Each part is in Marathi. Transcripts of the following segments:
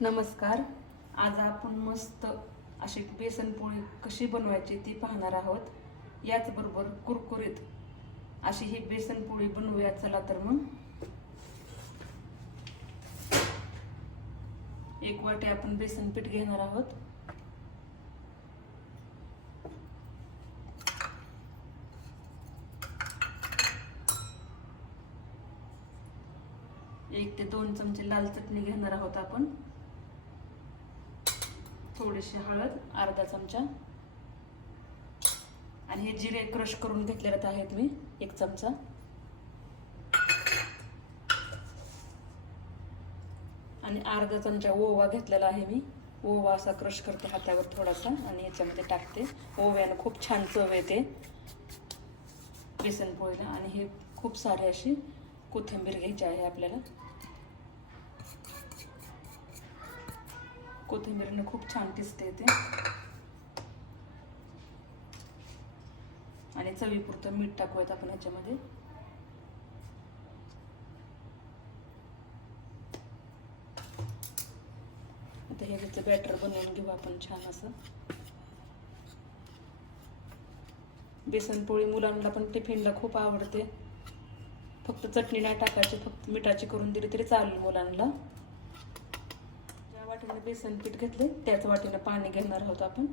नमस्कार. आज आपण मस्त अशी बेसन पोळी कशी बनवायची ती पाहणार आहोत. याचबरोबर कुरकुरीत अशी ही बेसन पोळी बनवूया. चला तर मग. एक वाटी आपण बेसन पीठ घेणार आहोत. एक ते 2 चमचे लाल चटणी घेणार आहोत आपण. थोडीशी हळद, अर्धा चमचा, आणि हे जिरे क्रश करून घेतलेले आहेत मी 1 चमचा. आणि अर्धा चमचा ओवा घेतलेला आहे मी. ओवा असा क्रश करते हातावर थोडासा आणि याच्यामध्ये टाकते. ओव्याने खूप छान चव येते बेसन पोळीला. आणि हे खूप सारी अशी कोथिंबीर घ्यायची आहे आपल्याला. कोथिंबीरने खूप छान टेस्ट येते. आणि चवीपुरतं मीठ टाकूयात आपण ह्याच्यामध्ये. आता हे त्याचं बॅटर बनवून घेऊ आपण छान असं. बेसन पोळी मुलांना पण टिफिनला खूप आवडते. फक्त चटणी नाही टाकायची, फक्त मिठाची करून दिली तरी चालेल मुलांना. ज्या वाटीने बेसन पीठ घेतले त्याच वाटीने पाणी घेणार आहोत आपण.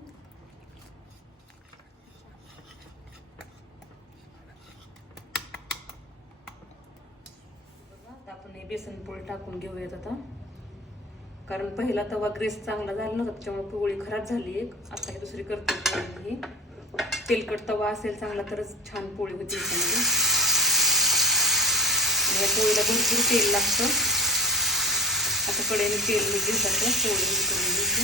आपण हे बेसन पोळी टाकून घेऊयात आता. कारण पहिला तवा ग्रेस चांगला झाला नव्हता, त्याच्यामुळे पोळी खराब झाली एक. आता हे दुसरी करते पोळी. ही तेलकट तवा असेल चांगला तरच छान पोळी होती याच्यामध्ये. आणि या पोळीला भरपूर तेल लागतं. आता कडेने तेल मी घेतात पोळी करून घ्यायची.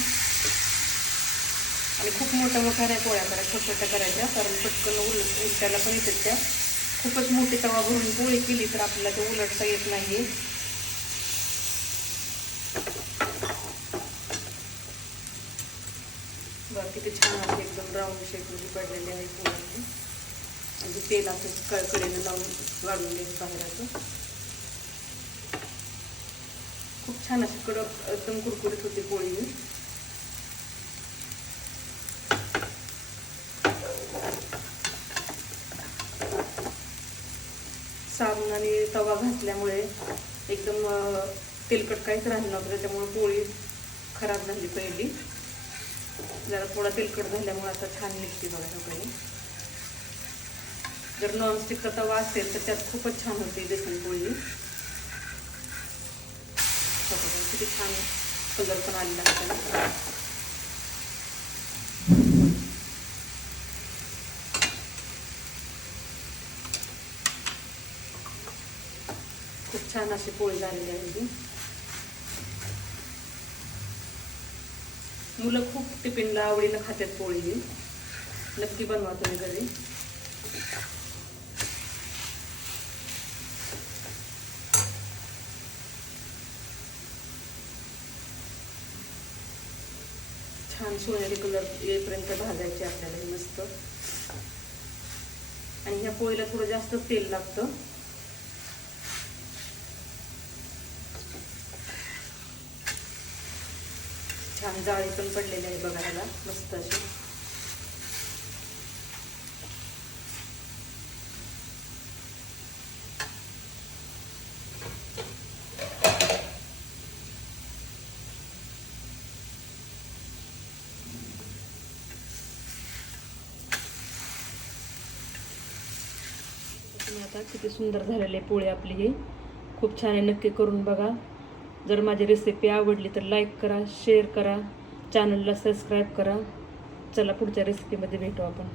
आणि खूप मोठ्या मोठ्या नाही पोळ्या करायच्या, छोट्या करायच्या, कारण पटकन उलटायला पण येतात त्या. खूपच मोठी तवा भरून पोळी केली तर आपल्याला ते उलटता येत नाही. बरं, किती छान असे एकदम राऊंड शेपमध्ये पडलेले आहे पोळी. म्हणजे तेल असं कडेने लावून गाळून घ्यायचं बाहेर. खूप छान अशी कडक एकदम कुरकुरीत होती पोळी. साबण आणि तवा घातल्यामुळे एकदम तेलकट काहीच राहिलं नव्हतं, त्याच्यामुळे पोळी खराब झाली पहिली. जरा थोडा तेलकट झाल्यामुळे आता छान निघते बघा सगळी. जर नॉनस्टिकचा तवा असेल तर त्यात खूपच छान होते बेसन पोळी. किती छान कलर पण आलेला आहे. खूप छान अशी पोळी झालेली आहे. मुलं खूप टिफिनला आवडीनं खातात पोळी. ही नक्की बनवा तुम्ही घरी. छान सोनेरी कलर येईपर्यंत भाजायचे आपल्याला हे मस्त. आणि ह्या पोळीला थोडं जास्त तेल लागतं. छान जाळी पण पडलेली आहे बघा ह्याला मस्त अशी. आता किती सुंदर झालेली पोळी आपली ही. खूप छान आहे. नक्की करून बघा. जर माझी रेसिपी आवडली तर लाईक करा, शेअर करा, चॅनलला सबस्क्राईब करा. चला पुढच्या रेसिपीमध्ये भेटू आपण.